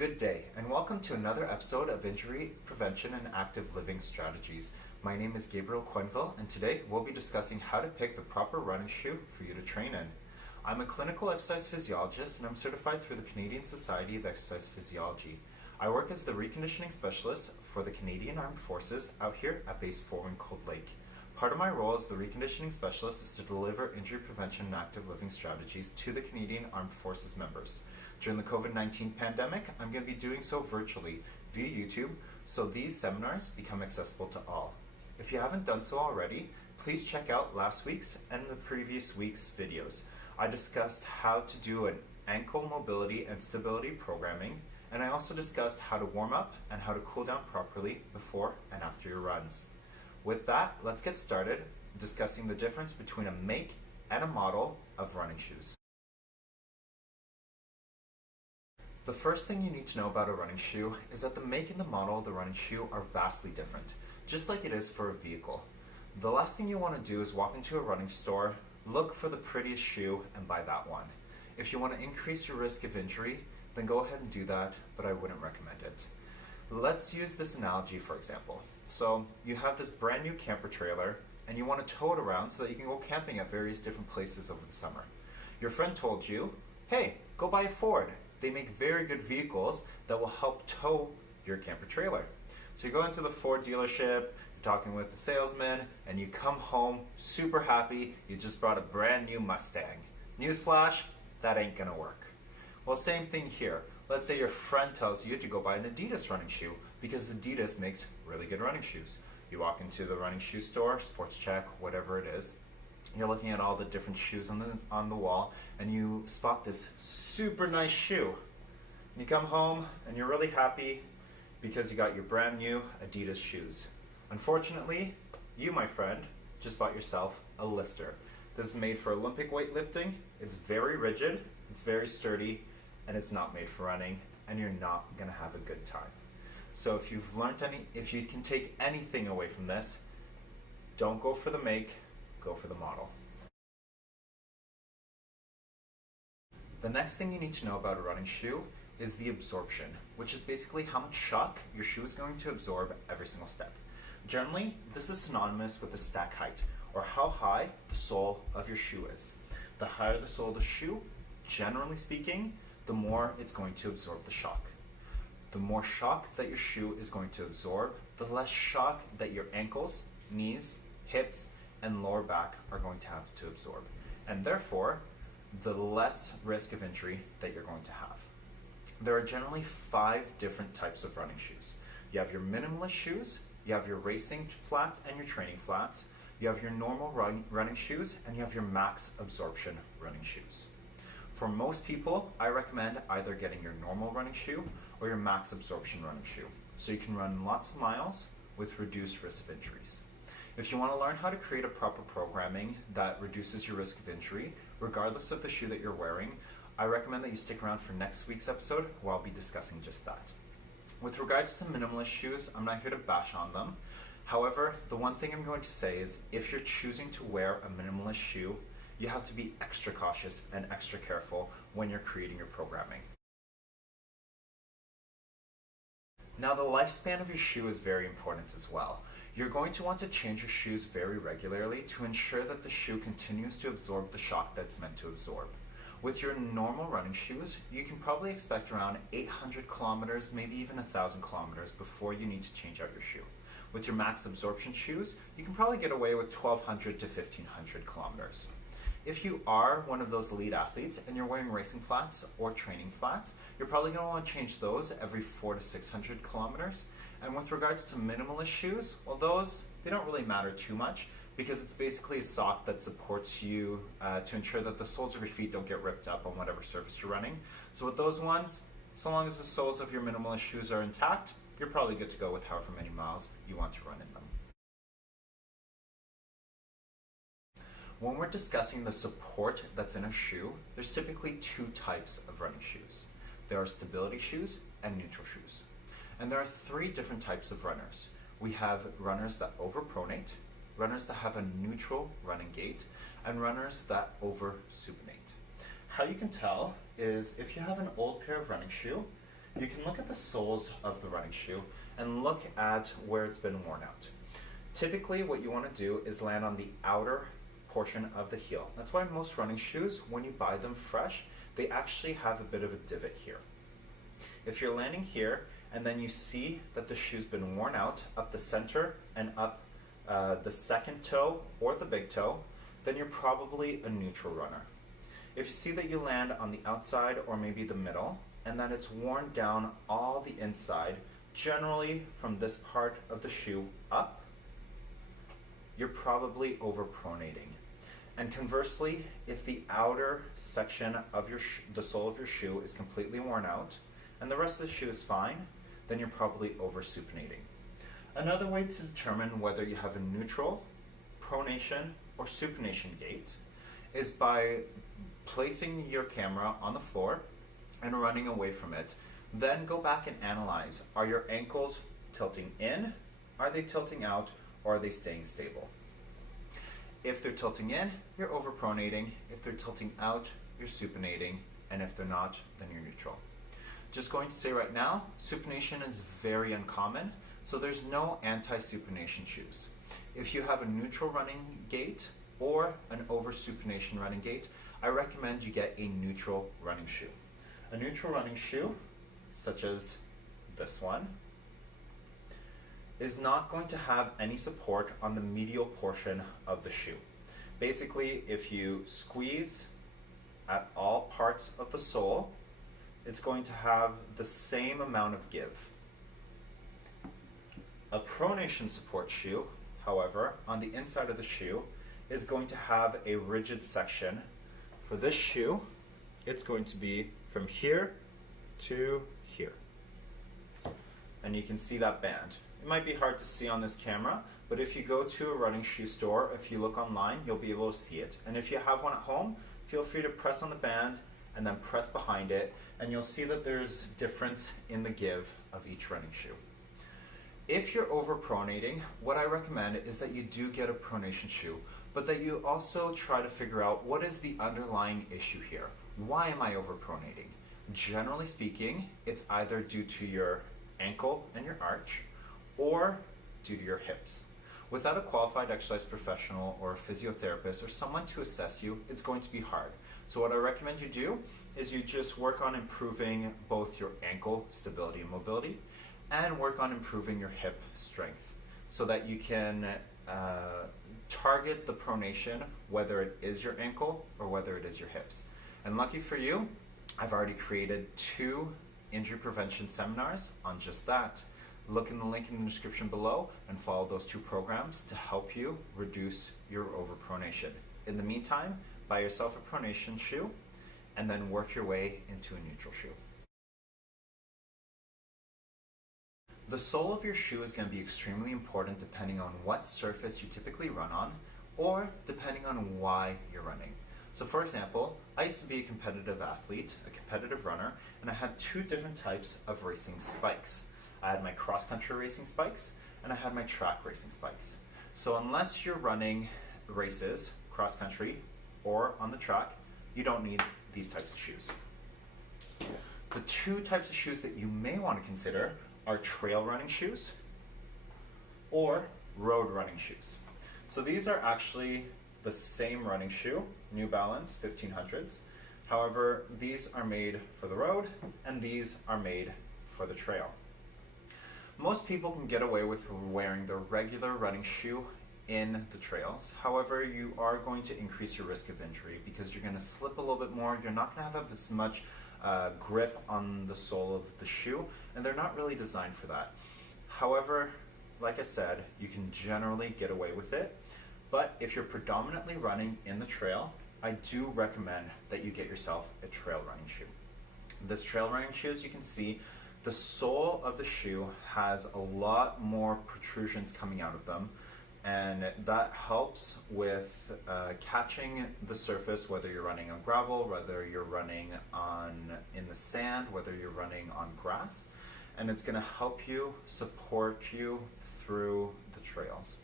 Good day, and welcome to another episode of Injury Prevention and Active Living Strategies. My name is Gabriel Quenville, and today we'll be discussing how to pick the proper running shoe for you to train in. I'm a clinical exercise physiologist, and I'm certified through the Canadian Society of Exercise Physiology. I work as the reconditioning specialist for the Canadian Armed Forces out here at Base 4 in Cold Lake. Part of my role as the reconditioning specialist is to deliver injury prevention and active living strategies to the Canadian Armed Forces members. During the COVID-19 pandemic, I'm going to be doing so virtually via YouTube, so these seminars become accessible to all. If you haven't done so already, please check out last week's and the previous week's videos. I discussed how to do an ankle mobility and stability programming, and I also discussed how to warm up and how to cool down properly before and after your runs. With that, let's get started discussing the difference between a make and a model of running shoes. The first thing you need to know about a running shoe is that the make and the model of the running shoe are vastly different, just like it is for a vehicle. The last thing you want to do is walk into a running store, look for the prettiest shoe, and buy that one. If you want to increase your risk of injury, then go ahead and do that, but I wouldn't recommend it. Let's use this analogy for example. So you have this brand new camper trailer and you want to tow it around so that you can go camping at various different places over the summer. Your friend told you, hey, go buy a Ford. They make very good vehicles that will help tow your camper trailer. So you go into the Ford dealership, you're talking with the salesman, and you come home super happy, you just brought a brand new Mustang. Newsflash, that ain't gonna work. Well, same thing here. Let's say your friend tells you to go buy an Adidas running shoe because Adidas makes really good running shoes. You walk into the running shoe store, Sports Check, whatever it is. You're looking at all the different shoes on the wall, and you spot this super nice shoe. You come home and you're really happy because you got your brand new Adidas shoes. Unfortunately, you, my friend, just bought yourself a lifter. This is made for Olympic weightlifting. It's very rigid, it's very sturdy, and it's not made for running, and you're not gonna have a good time. So if you can take anything away from this, don't go for the make, go for the model. The next thing you need to know about a running shoe is the absorption, which is basically how much shock your shoe is going to absorb every single step. Generally, this is synonymous with the stack height, or how high the sole of your shoe is. The higher the sole of the shoe, generally speaking, the more it's going to absorb the shock. The more shock that your shoe is going to absorb, the less shock that your ankles, knees, hips, and lower back are going to have to absorb. And therefore, the less risk of injury that you're going to have. There are generally 5 different types of running shoes. You have your minimalist shoes, you have your racing flats and your training flats, you have your normal running shoes, and you have your max absorption running shoes. For most people, I recommend either getting your normal running shoe or your max absorption running shoe, so you can run lots of miles with reduced risk of injuries. If you want to learn how to create a proper programming that reduces your risk of injury, regardless of the shoe that you're wearing, I recommend that you stick around for next week's episode where I'll be discussing just that. With regards to minimalist shoes, I'm not here to bash on them. However, the one thing I'm going to say is if you're choosing to wear a minimalist shoe, you have to be extra cautious and extra careful when you're creating your programming. Now, the lifespan of your shoe is very important as well. You're going to want to change your shoes very regularly to ensure that the shoe continues to absorb the shock that's meant to absorb. With your normal running shoes, you can probably expect around 800 kilometers, maybe even 1,000 kilometers before you need to change out your shoe. With your max absorption shoes, you can probably get away with 1,200 to 1,500 kilometers. If you are one of those elite athletes and you're wearing racing flats or training flats, you're probably going to want to change those every 400 to 600 kilometers. And with regards to minimalist shoes, well, those, they don't really matter too much because it's basically a sock that supports you to ensure that the soles of your feet don't get ripped up on whatever surface you're running. So with those ones, so long as the soles of your minimalist shoes are intact, you're probably good to go with however many miles you want to run in them. When we're discussing the support that's in a shoe, there's typically 2 types of running shoes. There are stability shoes and neutral shoes. And there are 3 different types of runners. We have runners that overpronate, runners that have a neutral running gait, and runners that oversupinate. How you can tell is if you have an old pair of running shoe you can look at the soles of the running shoe and look at where it's been worn out. Typically, what you want to do is land on the outer portion of the heel. That's why most running shoes, when you buy them fresh, they actually have a bit of a divot here. If you're landing here and then you see that the shoe's been worn out up the center and up the second toe or the big toe, then you're probably a neutral runner. If you see that you land on the outside or maybe the middle, and that it's worn down all the inside, generally from this part of the shoe up, you're probably overpronating. And conversely, if the outer section of the sole of your shoe is completely worn out and the rest of the shoe is fine, then you're probably oversupinating. Another way to determine whether you have a neutral, pronation, or supination gait is by placing your camera on the floor and running away from it. Then go back and analyze, are your ankles tilting in, are they tilting out, or are they staying stable? If they're tilting in, you're overpronating. If they're tilting out, you're supinating. And if they're not, then you're neutral. Just going to say right now, supination is very uncommon, so there's no anti-supination shoes. If you have a neutral running gait or an over-supination running gait, I recommend you get a neutral running shoe. A neutral running shoe, such as this one, is not going to have any support on the medial portion of the shoe. Basically, if you squeeze at all parts of the sole, it's going to have the same amount of give. A pronation support shoe, however, on the inside of the shoe, is going to have a rigid section. For this shoe, it's going to be from here to here. And you can see that band. It might be hard to see on this camera, but if you go to a running shoe store, if you look online, you'll be able to see it. And if you have one at home, feel free to press on the band and then press behind it, and you'll see that there's difference in the give of each running shoe. If you're overpronating, what I recommend is that you do get a pronation shoe, but that you also try to figure out what is the underlying issue here. Why am I overpronating? Generally speaking, it's either due to your ankle and your arch, or due to your hips. Without a qualified exercise professional or a physiotherapist or someone to assess you, it's going to be hard. So what I recommend you do is you just work on improving both your ankle stability and mobility and work on improving your hip strength so that you can target the pronation, whether it is your ankle or whether it is your hips. And lucky for you, I've already created 2 injury prevention seminars on just that. Look in the link in the description below and follow those 2 programs to help you reduce your overpronation. In the meantime, buy yourself a pronation shoe and then work your way into a neutral shoe. The sole of your shoe is going to be extremely important depending on what surface you typically run on or depending on why you're running. So for example, I used to be a competitive athlete, a competitive runner, and I had 2 different types of racing spikes. I had my cross-country racing spikes and I had my track racing spikes. So unless you're running races, cross-country, or on the track, you don't need these types of shoes. The 2 types of shoes that you may want to consider are trail running shoes or road running shoes. So these are actually the same running shoe, New Balance 1500s. However, these are made for the road and these are made for the trail. Most people can get away with wearing the regular running shoe in the trails. However, you are going to increase your risk of injury because you're going to slip a little bit more. You're not going to have as much grip on the sole of the shoe, and they're not really designed for that. However, like I said, you can generally get away with it. But if you're predominantly running in the trail, I do recommend that you get yourself a trail running shoe. This trail running shoe, as you can see, the sole of the shoe has a lot more protrusions coming out of them, and that helps with catching the surface, whether you're running on gravel, whether you're running in the sand, whether you're running on grass, and it's going to help you support you through the trails.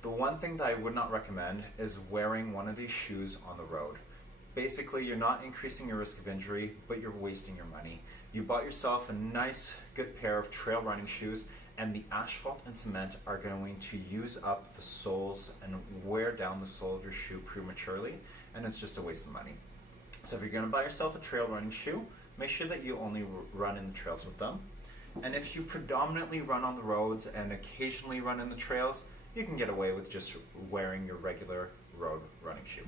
The one thing that I would not recommend is wearing one of these shoes on the road. Basically, you're not increasing your risk of injury, but you're wasting your money. You bought yourself a nice, good pair of trail running shoes, and the asphalt and cement are going to use up the soles and wear down the sole of your shoe prematurely, and it's just a waste of money. So if you're going to buy yourself a trail running shoe, make sure that you only run in the trails with them. And if you predominantly run on the roads and occasionally run in the trails, you can get away with just wearing your regular road running shoe.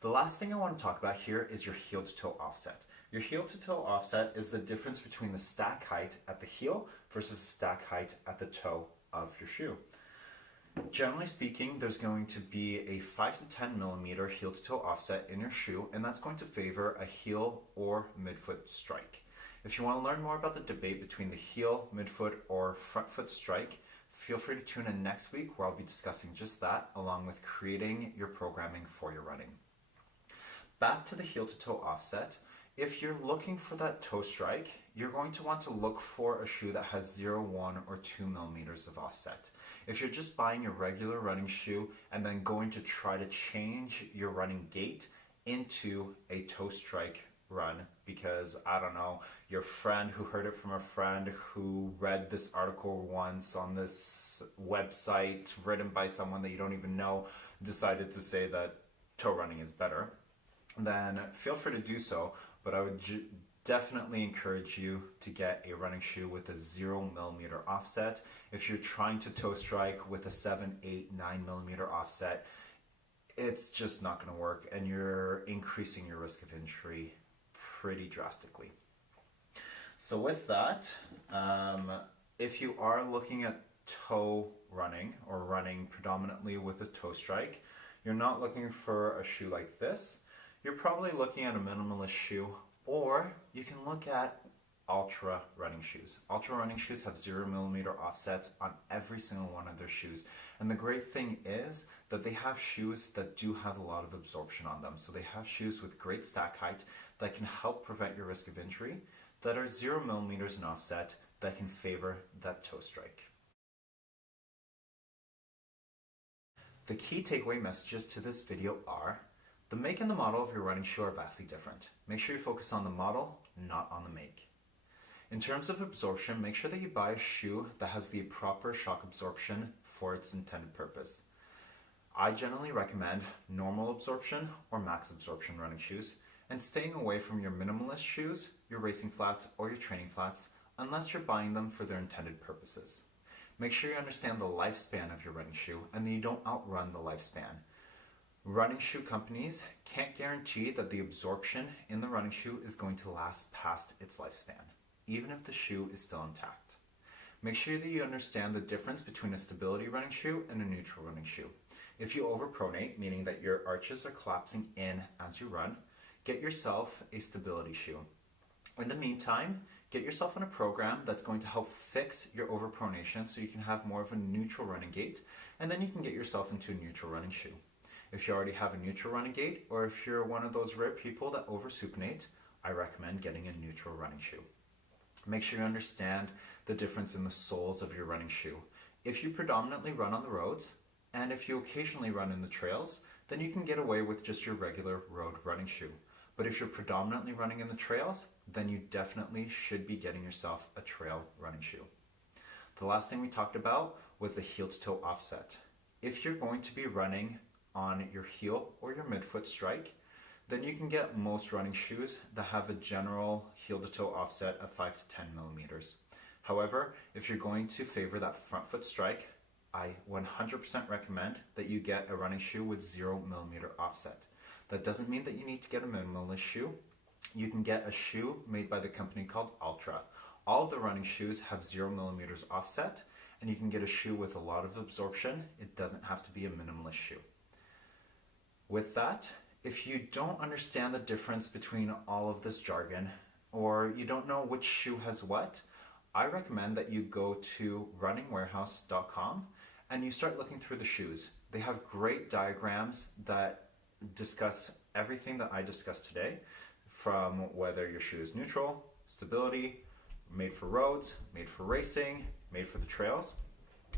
The last thing I want to talk about here is your heel to toe offset. Your heel to toe offset is the difference between the stack height at the heel versus the stack height at the toe of your shoe. Generally speaking, there's going to be a 5 to 10 millimeter heel to toe offset in your shoe, and that's going to favor a heel or midfoot strike. If you want to learn more about the debate between the heel, midfoot, or front foot strike, feel free to tune in next week where I'll be discussing just that along with creating your programming for your running. Back to the heel to toe offset. If you're looking for that toe strike, you're going to want to look for a shoe that has 0, 1, or 2 millimeters of offset. If you're just buying your regular running shoe and then going to try to change your running gait into a toe strike run because, I don't know, your friend who heard it from a friend who read this article once on this website written by someone that you don't even know decided to say that toe running is better, then feel free to do so, but I would definitely encourage you to get a running shoe with a 0 millimeter offset. If you're trying to toe strike with a 7, 8, 9 millimeter offset, it's just not going to work, and you're increasing your risk of injury pretty drastically. So with that, if you are looking at toe running or running predominantly with a toe strike, you're not looking for a shoe like this. You're probably looking at a minimalist shoe, or you can look at ultra running shoes. Ultra running shoes have 0 millimeter offsets on every single one of their shoes. And the great thing is that they have shoes that do have a lot of absorption on them. So they have shoes with great stack height that can help prevent your risk of injury, that are 0 millimeters in offset, that can favor that toe strike. The key takeaway messages to this video are: the make and the model of your running shoe are vastly different. Make sure you focus on the model, not on the make. In terms of absorption, make sure that you buy a shoe that has the proper shock absorption for its intended purpose. I generally recommend normal absorption or max absorption running shoes, and staying away from your minimalist shoes, your racing flats, or your training flats, unless you're buying them for their intended purposes. Make sure you understand the lifespan of your running shoe and that you don't outrun the lifespan. Running shoe companies can't guarantee that the absorption in the running shoe is going to last past its lifespan, even if the shoe is still intact. Make sure that you understand the difference between a stability running shoe and a neutral running shoe. If you overpronate, meaning that your arches are collapsing in as you run, get yourself a stability shoe. In the meantime, get yourself on a program that's going to help fix your overpronation so you can have more of a neutral running gait, and then you can get yourself into a neutral running shoe. If you already have a neutral running gait, or if you're one of those rare people that oversupinate, I recommend getting a neutral running shoe. Make sure you understand the difference in the soles of your running shoe. If you predominantly run on the roads, and if you occasionally run in the trails, then you can get away with just your regular road running shoe. But if you're predominantly running in the trails, then you definitely should be getting yourself a trail running shoe. The last thing we talked about was the heel to toe offset. If you're going to be running on your heel or your midfoot strike, then you can get most running shoes that have a general heel to toe offset of 5 to 10 millimeters. However, if you're going to favor that front foot strike, I 100% recommend that you get a running shoe with 0 millimeter offset. That doesn't mean that you need to get a minimalist shoe. You can get a shoe made by the company called Ultra. All of the running shoes have 0 millimeters offset, and you can get a shoe with a lot of absorption. It doesn't have to be a minimalist shoe. With that, if you don't understand the difference between all of this jargon, or you don't know which shoe has what, I recommend that you go to runningwarehouse.com and you start looking through the shoes. They have great diagrams that discuss everything that I discussed today, from whether your shoe is neutral, stability, made for roads, made for racing, made for the trails,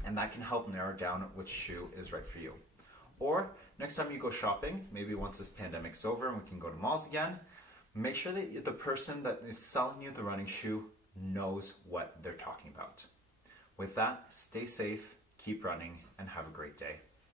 and that can help narrow down which shoe is right for you. Or Next time you go shopping, maybe once this pandemic's over and we can go to malls again, make sure that the person that is selling you the running shoe knows what they're talking about. With that, stay safe, keep running, and have a great day.